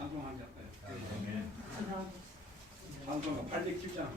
찬송하자. 찬송가 807장.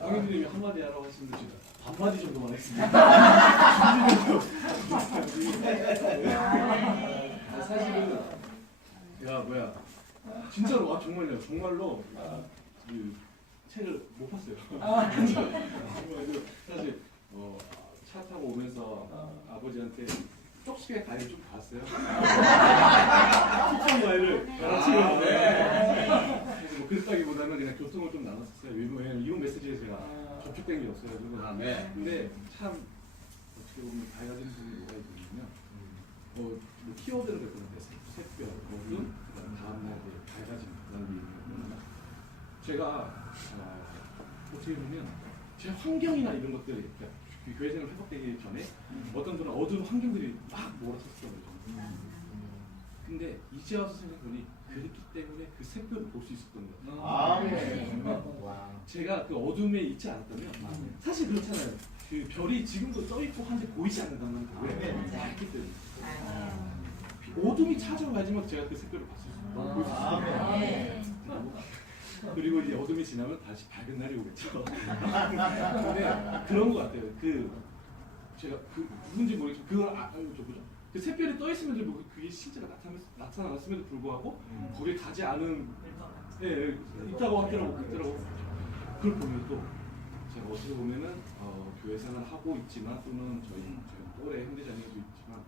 형님들이 한마디 하라고 하시는데 제가 반마디 정도만 했습니다. 사실은 제가 진짜로 정말로 그 책을 못 봤어요. 사실 차 타고 오면서 아버지한테 쪽수의 과일을 좀 봤어요. 특정 과일을 가르치는데 그래서 뭐 그랬다기보다는 그냥 교통을 좀 나눴었어요. 왜냐면 이런 메시지에 제가 접촉된 게 없어요. 근데 참 어떻게 보면 밝아진 부분이 뭐가 있냐면 뭐 키워드를 뱉었는데 새벽, 어둠, 다음날 밝아짐이라는 게 있거든요. 제가 어떻게 보면 제 환경이나 이런 것들 교회 생활 회복되기 전에 어떤 그런 어두운 환경들이 막 몰아쳤어요. 근데 이제 와서 생각해보니 그랬기 때문에 그 새벽을 볼 수 있었던 거예요. 제가 그 어둠에 있지 않았다면 사실 그렇잖아요. 그 별이 지금도 떠 있고 한데 보이지 않는다는 거예요. 밝기 때문에. 어둠이 찾아와야지만 제가 그 새벽을 볼 수 있어요. 그리고 이제 어둠이 지나면 다시 밝은 날이 오겠죠. 근데 그런 것 같아요. 제가 누군지 모르겠지만 그걸 보죠. 그 샛별이 떠 있으면 뭐 그게 실제가 나타났음에도 불구하고 거기에 가지 않은 있다고 하더라고. 그걸 보면 또 제가 어떻게 보면은 교회 생활을 하고 있지만 또는 저희 또래 형제자매도 있지만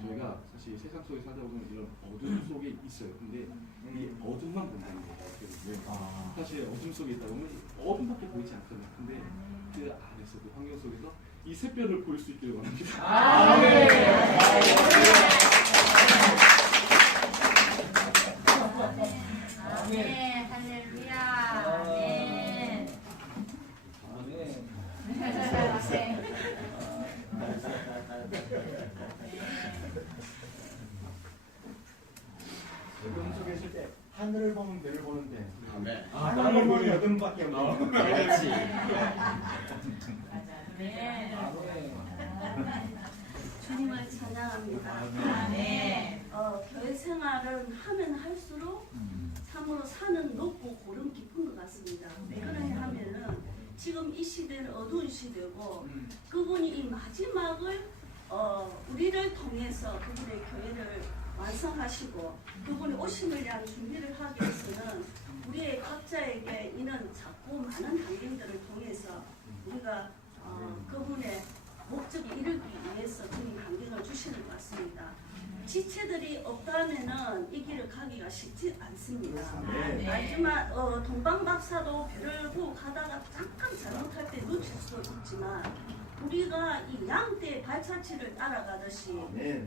저희가 사실 세상 속에 살다 보면 이런 어둠 속에 있어요. 근데 이 어둠만 본다는 거예요. 어떻게 보면 사실 어둠 속에 있다 보면 어둠밖에 보이지 않거든요. 근데 그 안에서 그 환경 속에서 이 샛별을 볼 수 있기를 원합니다. 네, 할렐루야. 네. 어둠 속에 있을 때 하늘을 보면 별을 보는데 아멘. 하늘을 보면 어둠밖에 없는 그렇지. 네. 주님을 찬양합니다. 네. 교회 생활을 하면 할수록 참으로 산은 높고 고름 깊은 것 같습니다. 왜 그러냐 하면은 지금 이 시대는 어두운 시대고 그분이 이 마지막을 우리를 통해서 그분의 교회를 완성하시고 그분이 오심을 위한 준비를 하기 위해서는 우리의 각자에게 이는 자꾸 많은 환경들을 통해서 우리가 그분의 목적이 이르기 위해서 주님 환경을 주시는 것 같습니다. 지체들이 없다면은 이 길을 가기가 쉽지 않습니다. 하지만 동방박사도 별을 보고 가다가 잠깐 잘못할 때 놓칠 수도 있지만 우리가 이 양떼의 발자취를 따라가듯이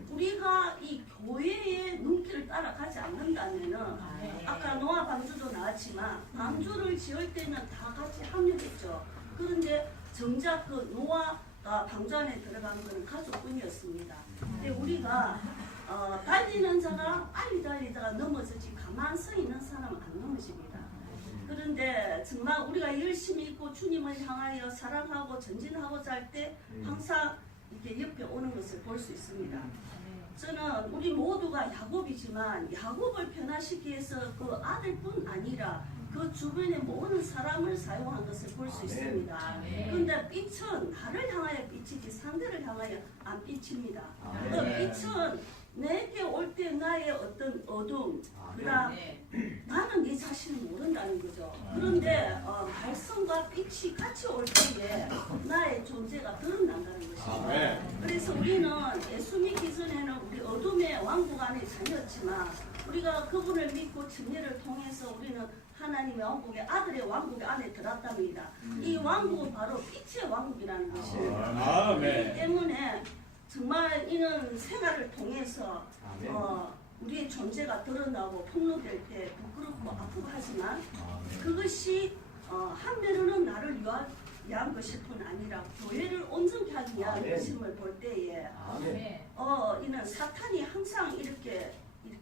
우리가 이 교회의 눈길을 따라가지 않는다면은 아까 노아 방주도 나왔지만 방주를 지을 때는 다 같이 합류했죠. 그런데 정작 그 노아가 방주 안에 들어간 것은 가족뿐이었습니다. 근데 우리가 달리는 자가 빨리 달리다가 넘어지지 가만 서 있는 사람은 안 넘어집니다. 그런데 정말 우리가 열심히 있고 주님을 향하여 사랑하고 전진하고자 할 때 항상 이렇게 옆에 오는 것을 볼 수 있습니다. 저는 우리 모두가 야곱이지만 야곱을 변화시키기 위해서 그 아들뿐 아니라 그 주변의 모든 사람을 사용한 것을 볼 수 있습니다. 그런데 빛은 나를 향하여 빛이지 상대를 향하여 안 빛입니다. 그 빛은 내게 올 때 나의 어떤 어둠, 그다음 나는 네 자신을 모른다는 거죠. 그런데 말씀과 빛이 같이 올 때에 나의 존재가 드러난다는 것입니다. 그래서 우리는 예수 믿기 전에는 우리 어둠의 왕국 안에 다녔지만 우리가 그분을 믿고 진리를 통해서 우리는 하나님의 왕국의 아들의 왕국 안에 들어왔답니다. 이 왕국은 바로 빛의 왕국이라는 것입니다. 그렇기 때문에 정말 이는 생활을 통해서 우리의 존재가 드러나고 폭로될 때 부끄럽고 아프고 하지만 그것이 한편으로는 나를 위한 것일 뿐 아니라 교회를 온전케 하기 위한 것임을 볼 때에 이는 사탄이 항상 이렇게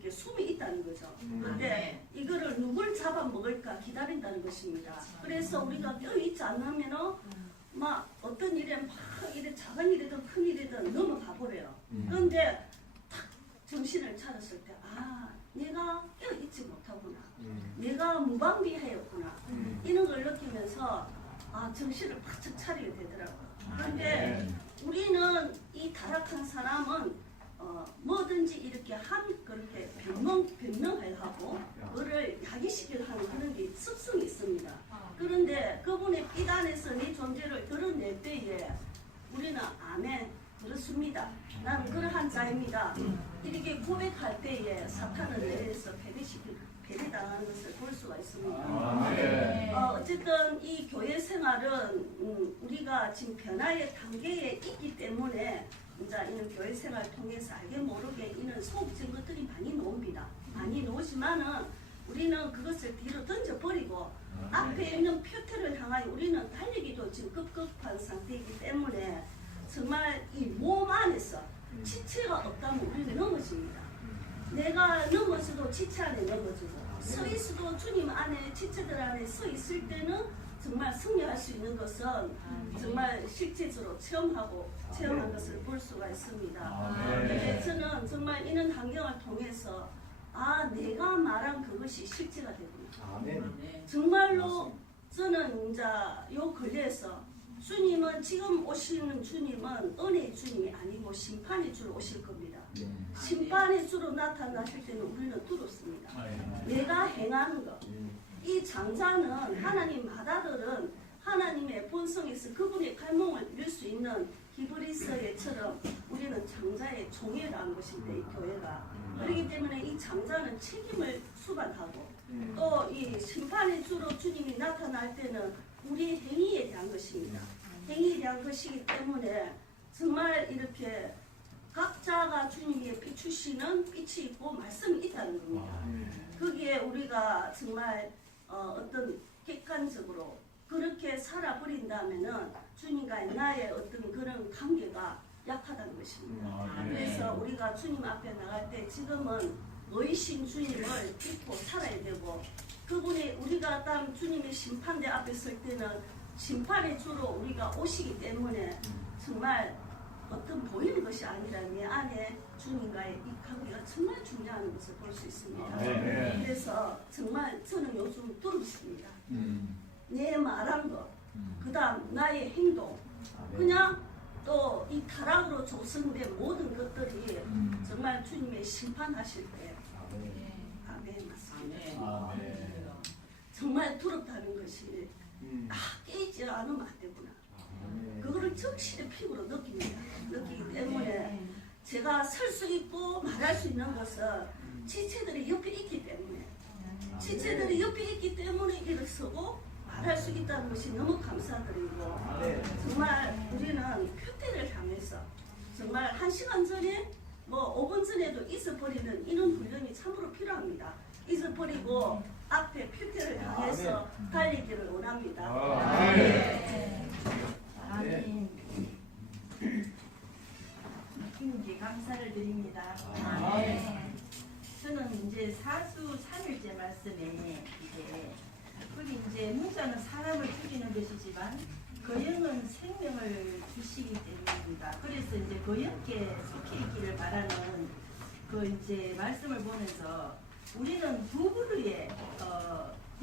숨이 있다는 거죠. 그런데 이거를 누굴 잡아먹을까 기다린다는 것입니다. 그래서 우리가 껴있지 않으면은 막 어떤 일에 막 이래 작은 일이든 큰 일이든 넘어가 버려요. 그런데 탁 정신을 차렸을 때 내가 껴있지 못하구나. 내가 무방비하였구나. 이런 걸 느끼면서 정신을 바짝 차리게 되더라고요. 그런데 우리는 이 타락한 사람은 뭐든지 이렇게 그렇게 변명하고 그를 야기시키려 하는 그런 게 습성이 있습니다. 그런데 그분의 빛 안에서 네 존재를 드러낼 때에 우리는 아멘 그렇습니다. 나는 그러한 자입니다. 이렇게 고백할 때에 사탄은 내에서 패배당하는 것을 볼 수가 있습니다. 어쨌든 이 교회 생활은 우리가 지금 변화의 단계에 있기 때문에 이제 이는 교회 생활 통해서 알게 모르게 이는 소극적인 것들이 많이 나옵니다. 많이 나오지만은 우리는 그것을 뒤로 던져버리고 앞에 있는 표태를 향하여 우리는 달리기도 지금 급급한 상태이기 때문에 정말 이 몸 안에서 지체가 없다면 우리는 넘어집니다. 내가 넘어져도 지체 안에 넘어지고 서 있어도 주님 안에 지체들 안에 서 있을 때는 정말 승리할 수 있는 것은 정말 실제적으로 체험한 것을 볼 수가 있습니다. 근데 저는 정말 이런 환경을 통해서 내가 말한 그것이 실제가 되구나. 정말로 저는 이제 요 근래에서 주님은 지금 오시는 주님은 은혜의 주님이 아니고 심판의 주로 오실 겁니다. 심판의 주로 나타나실 때는 우리는 두렵습니다. 내가 행하는 것. 이 장자는 하나님 아들은 하나님의 본성에서 그분의 갈망을 이룰 수 있는 히브리서에처럼 우리는 장자의 종이라는 것인데 이 교회가 그렇기 때문에 이 장자는 책임을 수반하고 또 이 심판의 주로 주님이 나타날 때는 우리의 행위에 대한 것입니다. 행위에 대한 것이기 때문에 정말 이렇게 각자가 주님께 비추시는 빛이 있고 말씀이 있다는 겁니다. 거기에 우리가 정말 어떤 객관적으로 그렇게 살아버린다면은 주님과의 나의 어떤 그런 관계가 약하다는 것입니다. 그래서 우리가 주님 앞에 나갈 때 지금은 의신 주님을 믿고 살아야 되고 그분이 우리가 딱 주님의 심판대 앞에 설 때는 심판의 주로 우리가 오시기 때문에 정말 어떤 보이는 것이 아니라 내 안에 주님과의 이 관계가 정말 중요한 것을 볼 수 있습니다. 그래서 정말 저는 요즘 두렵습니다. 내 말한 것, 그 다음 나의 행동, 그냥 또 이 타락으로 조성된 모든 것들이 정말 주님의 심판하실 때 아멘 맞습니다. 정말 두렵다는 것이 깨지 않으면 안 되구나. 그거를 정신의 피부로 느끼기 때문에 제가 설 수 있고 말할 수 있는 것은 지체들이 옆에 있기 때문에 지체들이 옆에 있기 때문에 일어서고 말할 수 있다는 것이 너무 감사드리고 정말 우리는 표대를 향해서 정말 1시간 전에 뭐 5분 전에도 잊어버리는 이런 훈련이 참으로 필요합니다. 잊어버리고 앞에 표대를 향해서 달리기를 원합니다. 아멘. 주님께 감사를 드립니다. 저는 이제 사수 3일째 말씀에 이제 문자는 사람을 죽이는 것이지만 거영은 생명을 주시기 때문입니다. 그래서 이제 거영께 속해 있기를 바라는 그 이제 말씀을 보면서 우리는 두 부류의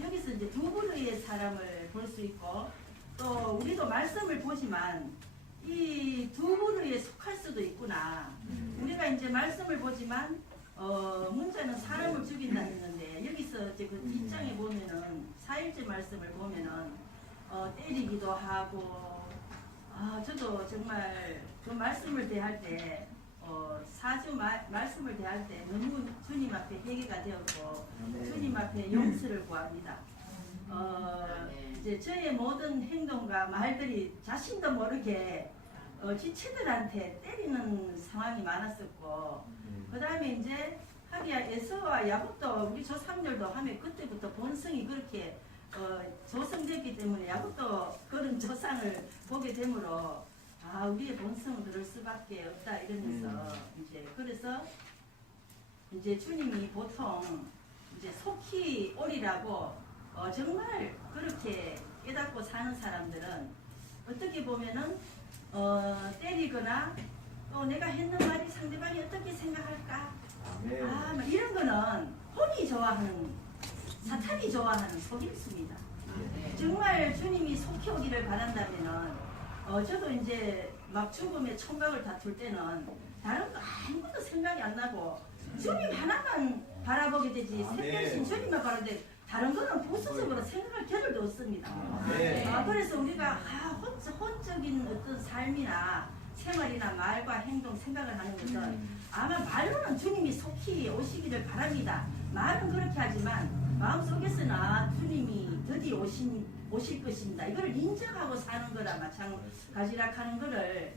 여기서 이제 두 부류의 사람을 볼 수 있고 또 우리도 말씀을 보지만 이 두 부류에 속할 수도 있구나. 우리가 이제 말씀을 보지만 문자는 사람을 죽인다 했는데 여기서 이제 그 뒷장에 보면은 4일째 말씀을 보면은 때리기도 하고 저도 정말 그 말씀을 대할 때 사주 말씀을 대할 때 너무 주님 앞에 회개가 되었고 주님 앞에 용서를 구합니다. 이제 저의 모든 행동과 말들이 자신도 모르게 지체들한테 때리는 상황이 많았었고 그 다음에 이제 하기야 에서와 야곱도 우리 조상들도 하면 그때부터 본성이 그렇게 조성됐기 때문에 야곱도 그런 조상을 보게 되므로 우리의 본성은 그럴 수밖에 없다 이러면서 이제 그래서 이제 주님이 보통 이제 속히 오리라고 정말 그렇게 깨닫고 사는 사람들은 어떻게 보면은 때리거나 또 내가 했는 말이 상대방이 어떻게 생각할까 막 이런 거는 혼이 좋아하는 사탄이 좋아하는 속임수입니다. 정말 주님이 속히 오기를 바란다면은 저도 이제 막 죽음의 총각을 다툴 때는 다른 거 아무것도 생각이 안 나고 주님 하나만 바라보게 되지 생명신 주님만 바라보는데 다른 거는 보수적으로 생각할 겨를도 없습니다. 그래서 우리가 혼적인 어떤 삶이나 생활이나 말과 행동, 생각을 하는 것은 아마 말로는 주님이 속히 오시기를 바랍니다. 말은 그렇게 하지만 마음속에서는 주님이 드디어 오실 것입니다. 이걸 인정하고 사는 거라 마찬가지라 하는 거를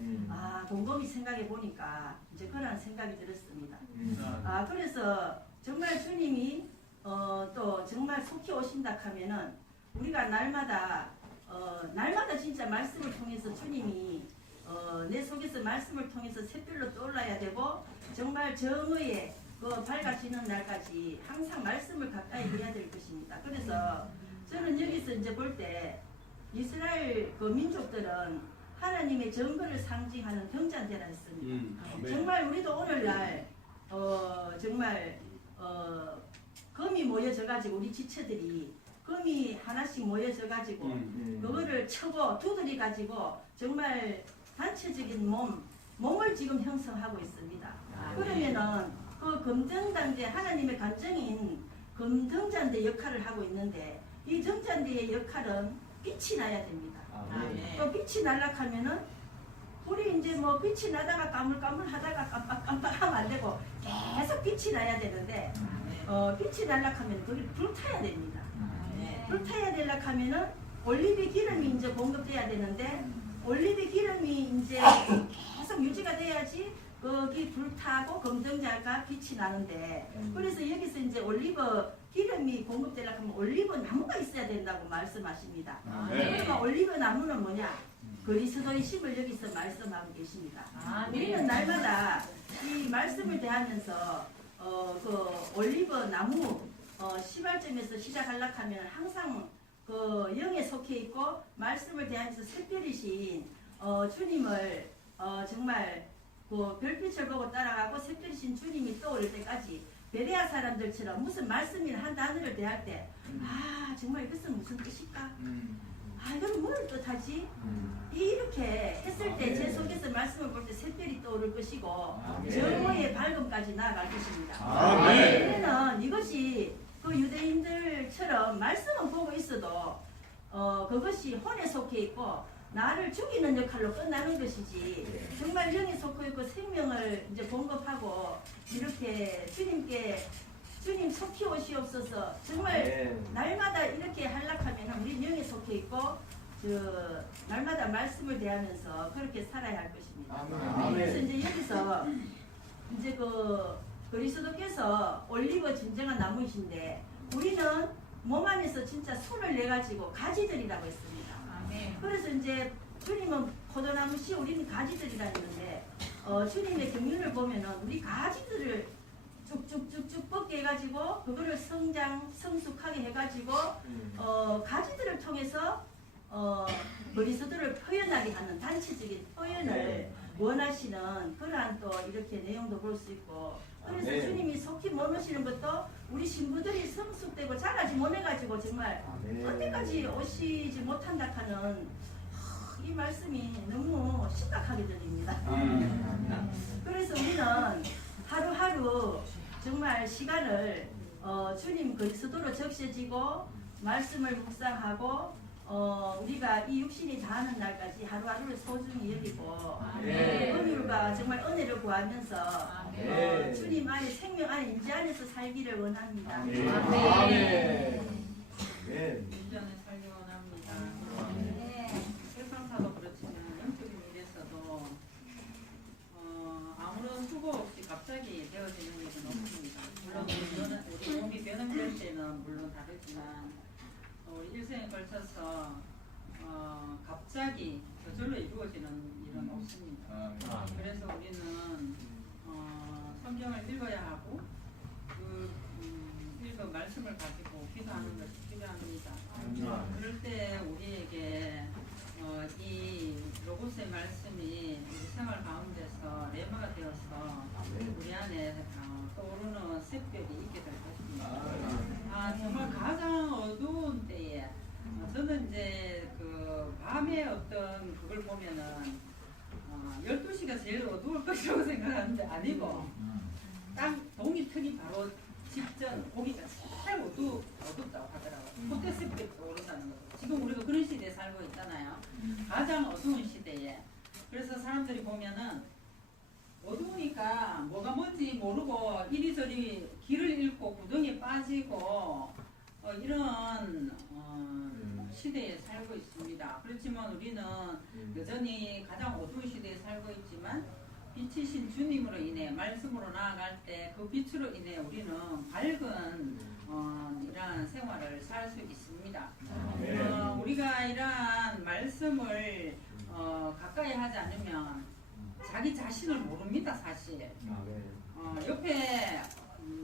곰곰이 생각해 보니까 이제 그런 생각이 들었습니다. 그래서 정말 주님이 또 정말 속히 오신다 하면은 우리가 날마다 진짜 말씀을 통해서 주님이 내 속에서 말씀을 통해서 샛별로 떠올라야 되고 정말 정의의 그 밝아지는 날까지 항상 말씀을 가까이 해야 될 것입니다. 그래서 저는 여기서 이제 볼 때 이스라엘 그 민족들은 하나님의 정벌을 상징하는 경잔대라 했습니다. 정말 우리도 오늘날 정말 금이 모여져가지고 우리 지체들이 금이 하나씩 모여져가지고 그거를 쳐고 두드려가지고 정말 단체적인 몸 몸을 지금 형성하고 있습니다. 그러면은 그 금등잔대 하나님의 간정인 금등잔대 역할을 하고 있는데 이 등잔대의 역할은 빛이 나야 됩니다. 또 빛이 날락하면은 우리 이제 뭐 빛이 나다가 까물까물하다가 깜빡깜빡하면 안 되고 계속 빛이 나야 되는데 빛이 날락하면 거기 불타야 됩니다. 불타야 되려고 하면은 올리브 기름이 이제 공급돼야 되는데 올리브 기름이 이제 계속 유지가 돼야지 거기 불타고 검정자가 빛이 나는데 그래서 여기서 이제 올리브 기름이 공급되려고 하면 올리브 나무가 있어야 된다고 말씀하십니다. 그러니까 올리브 나무는 뭐냐? 그리스도의 심을 여기서 말씀하고 계십니다. 우리는 날마다 이 말씀을 대하면서 그 올리브 나무 시발점에서 시작하려고 하면 항상 그 영에 속해 있고 말씀을 대하면서 새별이신 주님을 정말 그 별빛을 보고 따라가고 새별이신 주님이 떠오를 때까지 베레아 사람들처럼 무슨 말씀이나 한 단어를 대할 때 정말 이것은 무슨 뜻일까? 이건 뭘 뜻하지? 이렇게 했을 때 제 속에서 말씀을 볼 때 새별이 떠오를 것이고 정오의 밝음까지 나아갈 것입니다. 우리는 이것이 그 유대인들처럼 말씀은 보고 있어도 그것이 혼에 속해 있고 나를 죽이는 역할로 끝나는 것이지 정말 영에 속해 있고 생명을 이제 공급하고 이렇게 주님 속히 오시옵소서 정말 날마다 이렇게 하락하면 우리 영에 속해 있고 날마다 말씀을 대하면서 그렇게 살아야 할 것입니다. 그래서 이제 여기서 이제 그리스도께서 올리브 진정한 나무이신데 우리는 몸 안에서 진짜 손을 내 가지고 가지들이라고 했습니다. 그래서 이제 주님은 포도나무시 우리는 가지들이라 했는데 주님의 경륜을 보면은 우리 가지들을 쭉쭉쭉쭉 뻗게 해가지고 그거를 성숙하게 해가지고 가지들을 통해서 그리스도를 표현하게 하는 단체적인 표현을 원하시는 그러한 또 이렇게 내용도 볼 수 있고 그래서 주님이 속히 머무시는 것도 우리 신부들이 성숙되고 자라지 못해가지고 정말 언제까지 오시지 못한다 하는 이 말씀이 너무 심각하게 들립니다. 그래서 우리는 하루하루 정말 시간을 주님 그리스도로 적셔지고 말씀을 묵상하고 우리가 이 육신이 다하는 날까지 하루하루를 소중히 여기고 은율과 정말 은혜를 구하면서 주님 안에 생명 안에 임재 안에서 살기를 원합니다. 인전에 살기 원합니다. 세상사도 그렇지만 영적인 일에서도 아무런 수고 없이 갑자기 되어지는 일은 없습니다. 물론 우리 몸이 변형될 때는 물론 다르지만 우리 일생에 걸쳐서 갑자기 저절로 이루어지는 일은 없습니다. 그래서 우리는 성경을 읽어야 하고 그 읽은 말씀을 가지고 기도하는 것이 필요합니다. 그럴 때 우리에게 이 로고스의 말씀이 우리 생활 가운데서 레마가 되어서 우리 안에 떠오르는 샛별이 있게 될 것입니다. 정말 가장 어두운 때에 저는 이제 그 밤에 어떤 그걸 보면은 12시가 제일 어두울 것이라고 생각하는데 아니고 딱 동이 트기 바로 직전 고기가 제일 어둡다고 하더라고요. 그때 샛별이 떠오른다는 거죠. 지금 우리가 그런 시대에 살고 있잖아요. 가장 어두운 시대에. 그래서 사람들이 보면은 어두우니까 뭐가 뭔지 모르고 이리저리 길을 잃고 구덩이에 빠지고 이런 시대에 살고 있습니다. 그렇지만 우리는 여전히 가장 어두운 시대에 살고 있지만 빛이신 주님으로 인해 말씀으로 나아갈 때 그 빛으로 인해 우리는 밝은 이러한 생활을 살 수 있습니다. 우리가 이러한 말씀을 가까이 하지 않으면 자기 자신을 모릅니다. 사실 옆에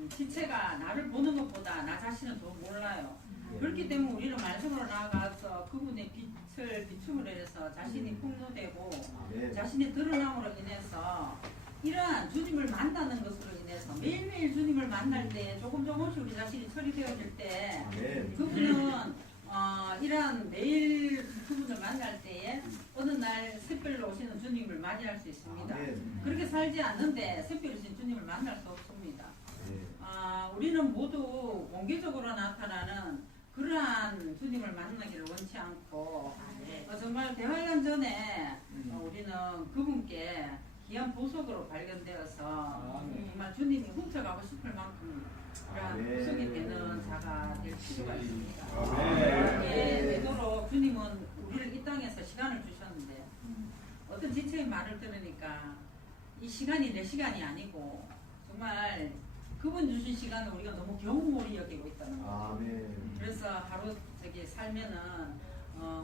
지체가 나를 보는 것보다 나 자신은 더 몰라요. 그렇기 때문에 우리는 말씀으로 나아가서 그분의 빛을 비춤으로 해서 자신이 폭로되고 자신의 드러남으로 인해서 이러한 주님을 만나는 것으로 인해서 매일매일 주님을 만날 때 조금씩 우리 자신이 처리되어질 때 그분은 이런 매일 그분을 만날 때에 어느 날 샛별로 오시는 주님을 맞이할 수 있습니다. 그렇게 살지 않는데 샛별로 오신 주님을 만날 수 없습니다. 우리는 모두 공개적으로 나타나는 그러한 주님을 만나기를 원치 않고 정말 대환란 전에 우리는 그분께 귀한 보석으로 발견되어서 정말 주님이 훔쳐가고 싶을 만큼 그러한 보석이 되는 자가 될 필요가 있습니다. 되도록 주님은 우리를 이 땅에서 시간을 주셨는데 어떤 지체의 말을 들으니까 이 시간이 내 시간이 아니고 정말 그분 주신 시간을 우리가 너무 경홀히 여기고 있다는 거죠. 그래서 하루 살면은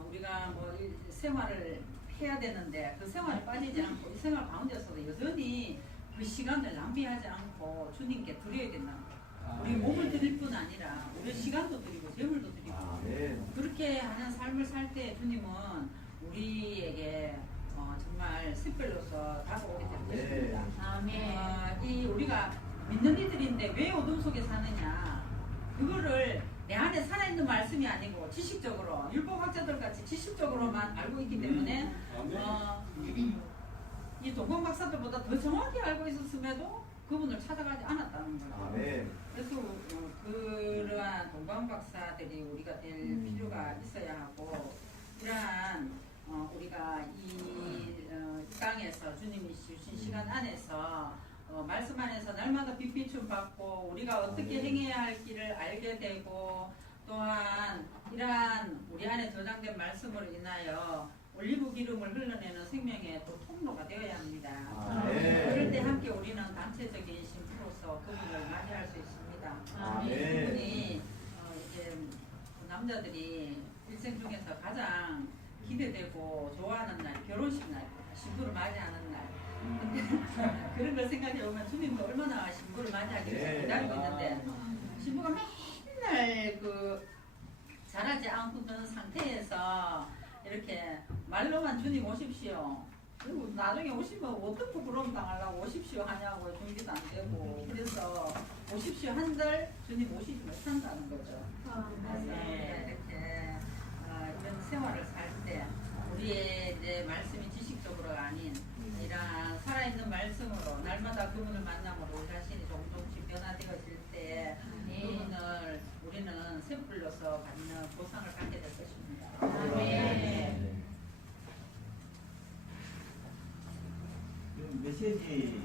우리가 뭐 생활을 해야 되는데 그 생활에 빠지지 않고 이 생활 가운데서도 여전히 그 시간을 낭비하지 않고 주님께 드려야 된다는 거예요. 우리 몸을 드릴 뿐 아니라 우리 시간도 드리고 재물도 드리고 그렇게 하는 삶을 살 때 주님은 우리에게 정말 샛별로서 다가오게 될 것입니다. 이 우리가 믿는 이들인데 왜 어둠 속에 사느냐, 그거를 내 안에 살아있는 말씀이 아니고 지식적으로 율법학자들 같이 지식적으로만 알고 있기 때문에 이 동방 박사들보다 더 정확히 알고 있었음에도 그분을 찾아가지 않았다는 거죠. 그래서 그러한 동방 박사들이 우리가 될 필요가 있어야 하고, 이러한 우리가 이 땅에서 주님이 주신 시간 안에서 말씀 안에서 날마다 빛비춤 받고 우리가 어떻게 행해야 할 길을 알게 되고, 또한 이러한 우리 안에 저장된 말씀으로 인하여 올리브 기름을 흘러내는 생명의 또 통로가 되어야 합니다. 그럴 때 함께 우리는 단체적인 신부로서 그분을 맞이할 수 있습니다. 그분이 이제 남자들이 일생 중에서 가장 기대되고 좋아하는 날, 결혼식 날, 신부를 맞이하는 날. 그런 걸 생각해보면 주님도 얼마나 신부를 맞이하기를 기다리고 있는데, 신부가 맨날 잘하지 않는 상태에서 이렇게 말로만 주님 오십시오, 그리고 나중에 오시면 어떤 부끄러움 당하려고 오십시오 하냐고 준비도 안 되고, 그래서 오십시오 한들 주님 오시지 못한다는 거죠. 그래서 이렇게 이런 생활을 살 때 우리의 이제 말씀이 지식적으로가 아닌 이런 살아있는 말씀으로 날마다 그분을 만남으로 우리 자신이 조금씩 변화되어질 때 우리는 샘플로서 받는 보상을 갖게 될 것입니다. 메시지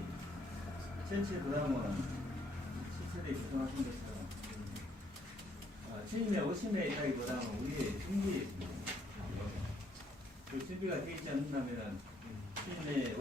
전체 보다는 시설에 구성하신 것처럼 주님의 오심에 있다기보다는 우리의 준비에 있습니다. 그 준비가 되어 있지 않는다면 주님의